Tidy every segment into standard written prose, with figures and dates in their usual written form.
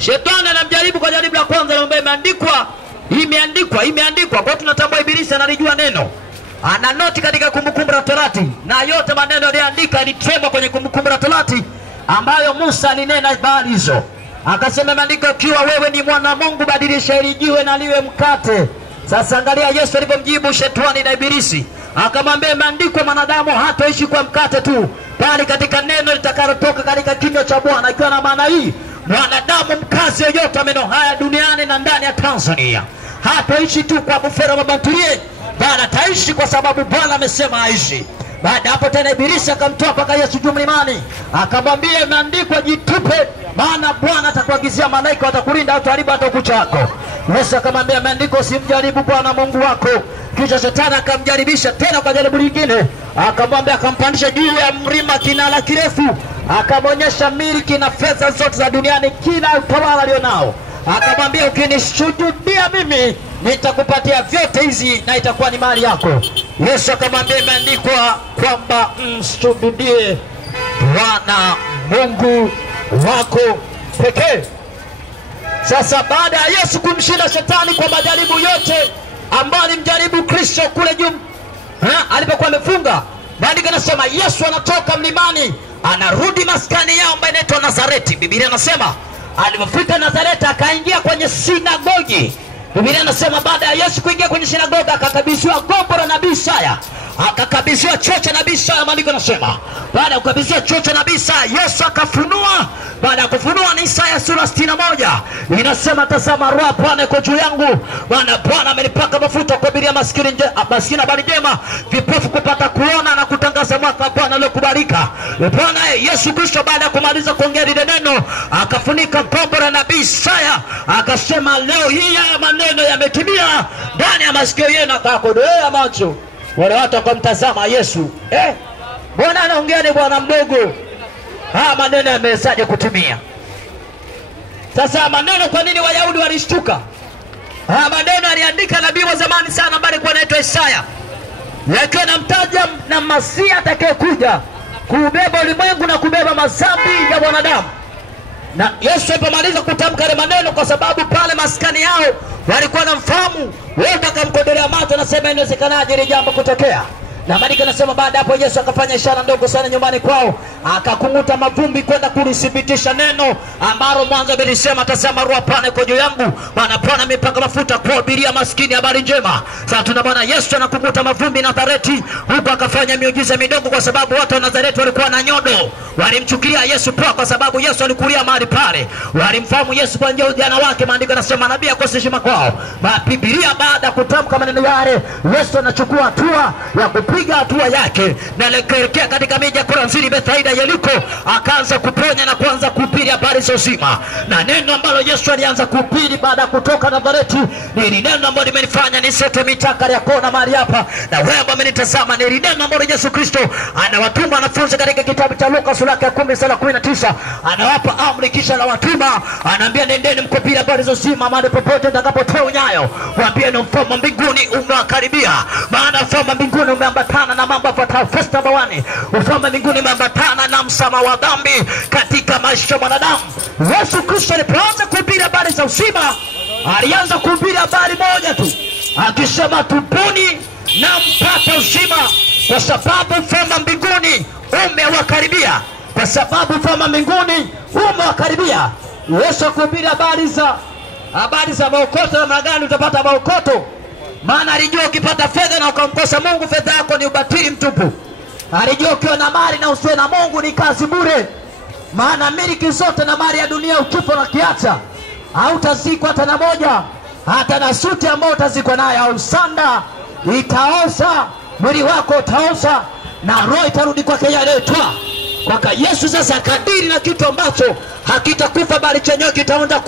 Shetani anamjaribu kwa jaribu la kwanza na imeandikwa. Kwa tunatambua ibilisi analijua neno. Ana noti katika kumbukumbu la Torati, na yote maneno aliandika ilitremba kwenye kumbukumbu la Torati ambayo Musa alinena habari hizo. Akasema imeandikwa, ikiwa wewe ni mwana wa Mungu badilisha hili jiwe na liwe mkate. Sasa angalia Yesu alipomjibu Shetani na ibilisi. Akamwambia imeandikwa, mwanadamu hataishi kwa mkate tu, bali katika neno litakalotoka katika kinywa cha Bwana. Ikiwa na maana hii, mwanadamu mkazi yoyote meno haya duniani na ndani ya Tanzania hataishi tu kwa bufera mabantulie, bali ataishi kwa sababu Bwana amesema aishi. Baada hapo tena ibilisi akamtoa paka Yesu juu mlimani, akamwambia imeandikwa, jitupe, maana Bwana atakuagizia malaika watakulinda utaharibu hata kucha chako. Yesu akamwambia imeandikwa, usimjaribu Bwana Mungu wako. Kisha Shetani akamjaribisha tena kwa jaribu lingine, akamwambia, akampandisha juu ya mlima kinara kirefu, akamonyesha miliki na fedha zote za duniani, kila utawala alionao. Akamwambia, ukinishuhudia mimi nitakupatia vyote hizi na itakuwa ni mali yako. Yesu akamwambia imeandikwa kwamba mshuhudie Bwana Mungu wako pekee. Sasa baada ya Yesu kumshinda Shetani kwa majaribu yote ambayo alimjaribu Kristo kule juu alipokuwa amefunga, maandiko yanasema Yesu anatoka mlimani anarudi maskani yao ambayo inaitwa Nazareti. Biblia inasema alipofika Nazareti akaingia kwenye sinagogi. Biblia inasema baada ya Yesu kuingia kwenye sinagogi akakabidhiwa gombo la nabii Isaya, akakabidhiwa chuo cha nabii Isaya. Maandiko yanasema baada ya kukabidhiwa chuo cha nabii Isaya, Yesu akafunua. Baada ya kufunua ni Isaya sura 61, inasema tazama, roho Bwana iko juu yangu, maana Bwana amenipaka mafuta kuhubiria maskini habari njema, vipofu kupata kuona, na kutangaza mwaka wa Bwana uliokubalika. Bwana Yesu Kristo baada ya kumaliza kuongea ile neno akafunika gombo la nabii Isaya, akasema leo hii haya maneno yametimia ndani ya masikio yenu. Akakodolea macho wale watu wakamtazama Yesu. Bwana anaongea ni bwana mdogo, maneno yamesaje kutimia? Sasa maneno, kwa nini Wayahudi walishtuka? Maneno aliandika nabii wa zamani sana ambaye alikuwa anaitwa Isaya, yakiwa namtaja na Masia atakayekuja kubeba ulimwengu na kubeba madhambi ya wanadamu. Na Yesu alipomaliza kutamka ile maneno, kwa sababu pale maskani yao walikuwa wanamfahamu, wote akamkodolea macho, anasema inawezekanaje ile jambo kutokea? Na maandiko yanasema baada hapo Yesu akafanya ishara ndogo sana nyumbani kwao, akakunguta mavumbi kwenda kulithibitisha neno ambalo mwanzo alisema tazama, roho Bwana iko juu yangu, maana Bwana amepaka mafuta kuhubiria maskini habari njema. Sasa tunaona Yesu anakunguta mavumbi Nazareti, huko akafanya miujiza midogo, kwa sababu watu wa Nazareti walikuwa na nyodo, walimchukia Yesu kwa sababu Yesu alikulia mahali pale, walimfahamu Yesu kwa njia ujana wake. Maandiko yanasema nabii akose heshima kwao. Biblia baada ya kutamka maneno yale, Yesu anachukua hatua ya kupiga hatua yake na kuelekea katika miji ya Korazini, Bethsaida, Yeriko, akaanza kuponya na kuanza kuhubiri habari za uzima. Na neno ambalo Yesu alianza kuhubiri baada ya kutoka Nazareti ni neno ambalo limenifanya nisete mitaka ya kona mahali hapa, na wewe ambao umenitazama, ni neno ambalo Yesu Kristo anawatuma wanafunzi katika kitabu cha Luka sura ya 10:19, anawapa amri kisha na watuma, anaambia nendeni mkahubiri habari za uzima mahali popote mtakapotoa unyayo, waambie na mfalme mbinguni umekaribia. Maana mfalme mbinguni umeambatana na mambo yafuatayo. First number 1, ufalme mbinguni umeambatana na msamaha wa dhambi katika maisha ya mwanadamu. Yesu Kristo alipoanza kuhubiri habari za uzima, alianza kuhubiri habari moja tu, akisema tubuni na mpate uzima, kwa sababu ufalme mbinguni umewakaribia. Kwa sababu ufalme mbinguni umewakaribia. Yesu kuhubiri habari za maokoto. Na magani utapata maokoto? Maana alijua ukipata fedha na ukamkosa Mungu, fedha yako ni ubatili mtupu. Alijua ukiwa na mali na usiwe na Mungu ni kazi bure. Maana miliki zote na mali ya dunia ukifa na kiacha, hautazikwa hata na moja, hata na suti ambayo utazikwa nayo au sanda itaoza, mwili wako utaoza, na roho itarudi kwake aliyetoa. Kwa Yesu sasa kadiri na kitu ambacho hakitakufa bali chenyewe kitaenda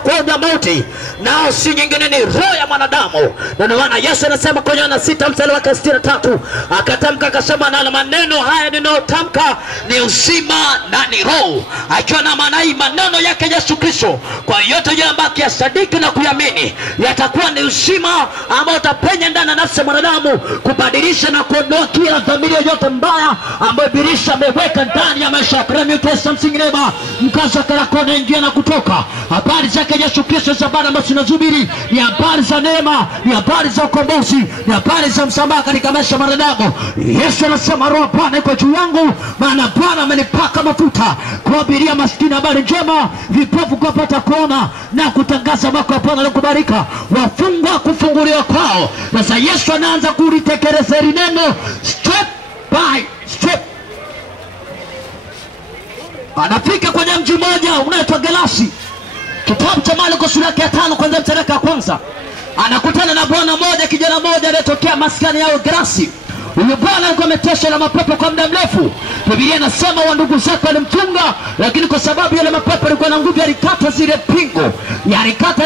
kuonja mauti, nao si nyingine ni roho ya mwanadamu. Na ndio maana Yesu anasema kwenye Yohana 6:63, akatamka akasema, na maneno haya ninayotamka ni uzima na ni roho. Akiwa na maana hii maneno yake Yesu Kristo, kwa yote yule ambaye akisadiki na kuamini, yatakuwa ni uzima ambao utapenya ndani ya nafsi ya mwanadamu, kubadilisha na kuondoa kila dhamiri yote mbaya ambayo ibilisi ameweka ndani ya maisha yako. Let me tell you something, neighbor. Tangaza karakona ingia na kutoka. Habari zake Yesu Kristo za habari ambazo tunazubiri ni habari za neema, ni habari za ukombozi, ni habari za msamaha katika maisha ya mwanadamu. Yesu anasema roho Bwana iko juu yangu, maana Bwana amenipaka mafuta kuhubiria maskini habari njema, vipofu kupata kuona na kutangaza mwaka wa Bwana uliokubalika, wafungwa kufunguliwa kwao. Sasa Yesu anaanza kulitekeleza neno step by step. Anafika kwenye mji mmoja unaitwa Gerasi. Kitabu cha Marko sura ya 5 kuanzia mstari wa kwanza. Anakutana na bwana mmoja, kijana mmoja aliyetokea maskani yao Gerasi. Huyu bwana alikuwa ameteswa na mapepo kwa muda mrefu. Biblia inasema wa ndugu zake walimfunga, lakini kwa sababu yale mapepo yalikuwa na nguvu, yalikata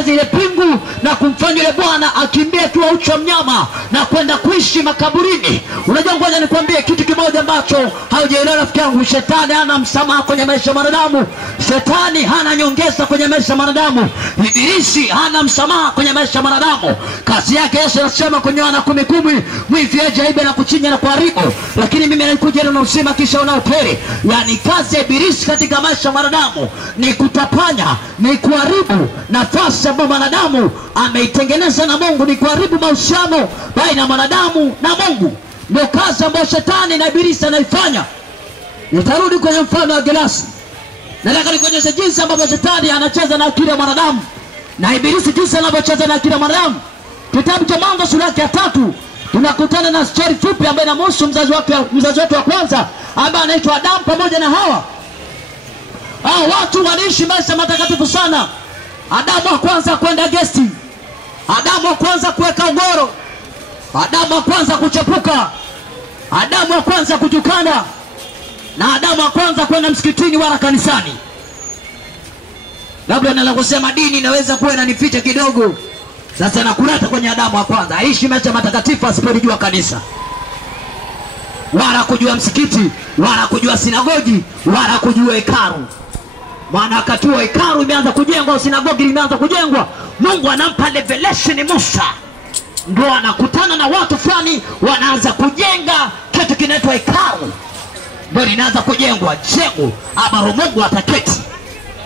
zile pingu na kumfanya yule bwana akimbia kiwa uchi wa mnyama na kwenda kuishi makaburini. Unajua, ngoja nikwambie kitu kimoja ambacho haujaelewa rafiki yangu. Shetani hana msamaha kwenye maisha ya wanadamu. Shetani hana nyongeza kwenye maisha ya wanadamu. Ibilisi hana msamaha kwenye maisha ya wanadamu. Kazi yake Yesu anasema kwenye Yohana 10:10, mwivi aje aibe na kuchinja na kuharibu, lakini mimi nalikuja na uzima kisha unaotere. Yani kazi ya Ibilisi katika maisha ya wanadamu ni kutapanya, ni kuharibu nafasi ambayo wanadamu ameitengeneza na Mungu, ni kuharibu mahusiano baina ya wanadamu na Mungu. Ndio kazi ambayo Shetani na Ibilisi anaifanya. Nitarudi kwenye mfano wa Gerasi. Nataka nikuonyeshe jinsi ambavyo Shetani anacheza na akili ya mwanadamu na Ibilisi jinsi anavyocheza na akili ya mwanadamu. Kitabu cha Mwanzo sura ya 3 tunakutana na story fupi ambayo inamhusu mzazi wetu wa kwanza ambaye anaitwa Adamu pamoja na Hawa. Hao watu waliishi maisha matakatifu sana. Adamu wa kwanza kwenda gesti, Adamu wa kwanza kuweka ngoro, Adamu wa kwanza kuchepuka, Adamu wa kwanza kutukana, na Adamu wa kwanza kwenda msikitini wala kanisani. Labda naweza kusema dini inaweza kuwa inanificha kidogo. Sasa nakuleta kwenye Adamu wa kwanza. Aishi maisha matakatifu asipojua kanisa, wala kujua msikiti, wala kujua sinagogi, wala kujua hekalu. Maana wakati wa hekalu imeanza kujengwa, sinagogi limeanza kujengwa, Mungu anampa revelation Musa. Ndio anakutana na watu fulani wanaanza kujenga kitu kinaitwa hekalu. Ndio linaanza kujengwa, jengo ambalo Mungu ataketi.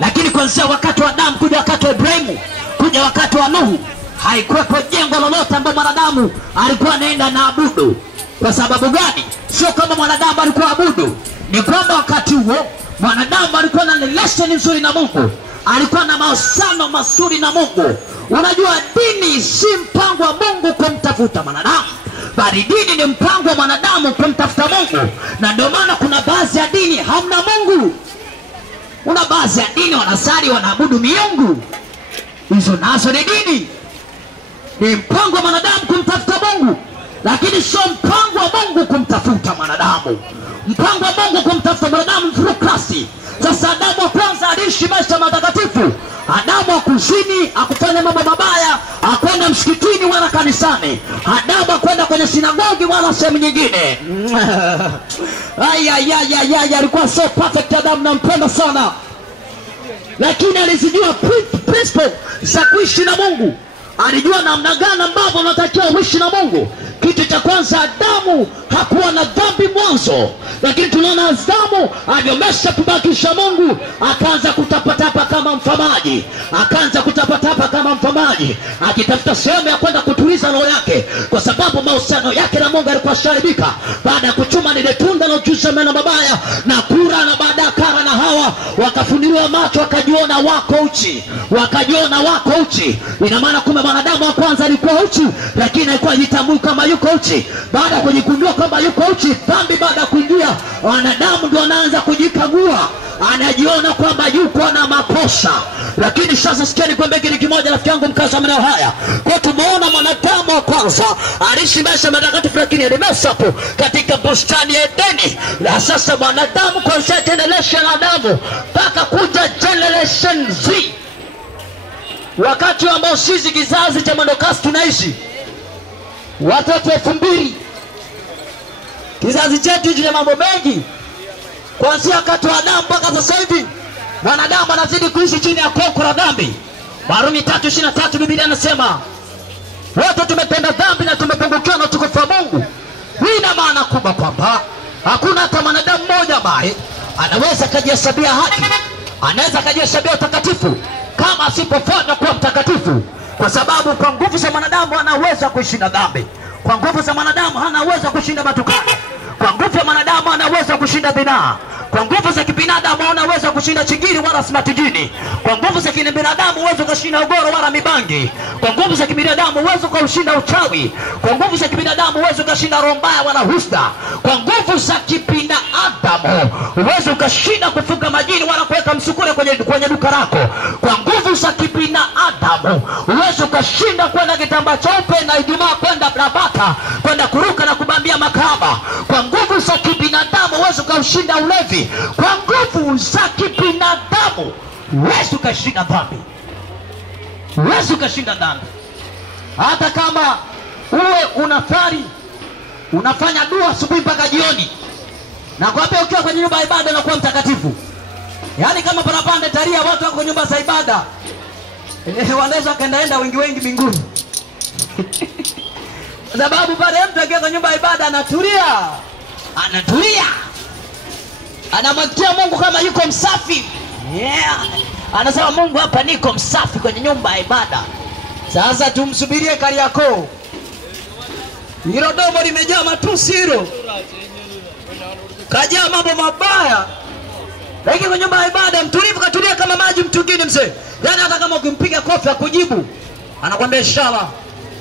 Lakini kuanzia wakati wa Adamu kuja wakati wa Ibrahimu, kuja wakati wa Nuhu, haikuwepo jengo lolote ambalo mwanadamu alikuwa anaenda na abudu. Kwa sababu gani? Sio kama mwanadamu alikuwa abudu, ni kwamba wakati huo mwanadamu alikuwa na relation nzuri na Mungu, alikuwa na mahusiano mazuri na Mungu. Unajua, dini si mpango wa Mungu kumtafuta mwanadamu, bali dini ni mpango wa mwanadamu kumtafuta Mungu. Na ndio maana kuna baadhi ya dini hamna Mungu. Kuna baadhi ya dini wanasali, wanaabudu miungu. Hizo nazo ni dini. Ni mpango wa mwanadamu kumtafuta Mungu, lakini sio mpango wa Mungu kumtafuta mwanadamu. Mpango wa Mungu kumtafuta mwanadamu through Christ. Sasa Adamu wa kwanza aliishi maisha matakatifu. Adamu wa kuzini, akufanya mambo mabaya, akwenda msikitini wala kanisani. Adamu akwenda kwenye sinagogi wala sehemu nyingine. Alikuwa so perfect Adamu, nampenda sana. Lakini alizijua principle za kuishi na Mungu. Alijua namna gani ambavyo unatakiwa uishi na Mungu. Kitu cha kwanza, Adamu hakuwa na dhambi mwanzo, lakini tunaona Adamu aliomesha kubakisha Mungu, akaanza kutapatapa kama mfamaji, akitafuta sehemu ya kwenda kutuliza roho yake, kwa sababu mahusiano yake na Mungu yalikuwa sharibika baada ya kuchuma lile tunda la ujuzi wa mema na mabaya na kula, na baada ya Kara na Hawa wakafuniliwa macho, wakajiona wako uchi. Ina maana kumbe mwanadamu wa kwanza alikuwa uchi, lakini alikuwa jitambui kama yuko uchi. Baada ya kujikundua kwamba yuko uchi, dhambi baada ya kuingia, wanadamu ndio wanaanza kujikagua, anajiona kwamba yuko na makosa. Lakini sasa sikieni kwamba kitu kimoja rafiki yangu, mkaza maneno haya. Kwa tumeona mwanadamu wa kwanza aliishi maisha matakatifu, lakini alimesa hapo katika bustani ya Edeni. Na sasa mwanadamu kuanzia generation Adamu mpaka kuja generation Z, wakati ambao sisi kizazi cha mwendokasi tunaishi, watoto 2000, kizazi chetu kina mambo mengi. Kuanzia wakati wa Adamu mpaka sasa hivi mwanadamu anazidi kuishi chini ya koko la dhambi. Warumi 3:23 Biblia inasema wote tumetenda dhambi na tumepungukiwa na utukufu wa Mungu. Hii ina maana kubwa kwamba hakuna hata mwanadamu mmoja ambaye anaweza kujihesabia haki. anaweza akajihesabia utakatifu kama asipofanya kuwa mtakatifu, kwa sababu kwa nguvu za mwanadamu hana uwezo kushinda dhambi. Kwa nguvu za mwanadamu hana uwezo kushinda matukano. Kwa nguvu za mwanadamu hana uwezo kushinda zinaa. Kwa nguvu za kibinadamu hana uwezo kushinda chigiri wala smatijini. Kwa nguvu za kibinadamu uwezo kushinda ugoro wala mibangi. Kwa nguvu za kibinadamu uwezo kushinda uchawi. Kwa nguvu za kibinadamu uwezo kushinda roho mbaya wala husda. Kwa nguvu za kibinadamu uwezo kushinda kufunga majini wala kuweka msukule kwenye duka lako. Kwa nguvu za kibinadamu uwezo kushinda kwenda kitambaa cheupe na Ijumaa kwenda Brabata kwenda kuruka na kubambia makahaba. Kwa nguvu za kibinadamu uwezo kushinda ulevi. Kwa nguvu za kibinadamu uwezo kushinda dhambi. Uwezo kushinda dhambi. Hata kama uwe unafari unafanya dua asubuhi mpaka jioni, na kwa hapo ukiwa kwenye nyumba ya ibada unakuwa mtakatifu. Yaani kama parapanda taria watu wako kwenye nyumba za ibada, wanaweza kaendaenda wengi mbinguni. Sababu pale mtu akiwa kwenye nyumba ya ibada anatulia. Anamwagia Mungu kama yuko msafi. Anasema Mungu hapa niko msafi kwenye nyumba ya ibada. Sasa tumsubirie Kariakoo. Hilo domo limejaa matusi hilo. Kajaa mambo mabaya. Lakini kwenye nyumba ya ibada mtulivu katulia kama maji mtungini mzee. Yaani hata kama ukimpiga kofi akujibu, anakuambia inshallah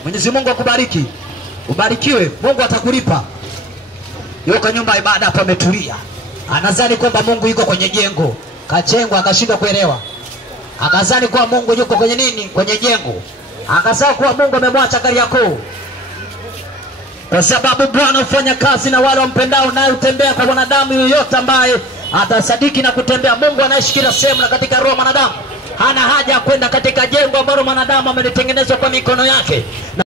Mwenyezi Mungu akubariki. Ubarikiwe, Mungu atakulipa. Yuko nyumba ya ibada hapa ametulia. Anazani kwamba Mungu yuko kwenye jengo. Kachengwa akashindwa kuelewa. Akazani kuwa Mungu yuko kwenye nini? Kwenye jengo. Akasema kuwa Mungu amemwacha Kariakoo. Kwa sababu Bwana hufanya kazi na wale wampendao, naye utembea kwa wanadamu yoyote ambaye atasadiki na kutembea. Mungu anaishi kila sehemu na katika roho mwanadamu. Hana haja kwenda katika jengo ambalo mwanadamu amelitengenezwa kwa mikono yake.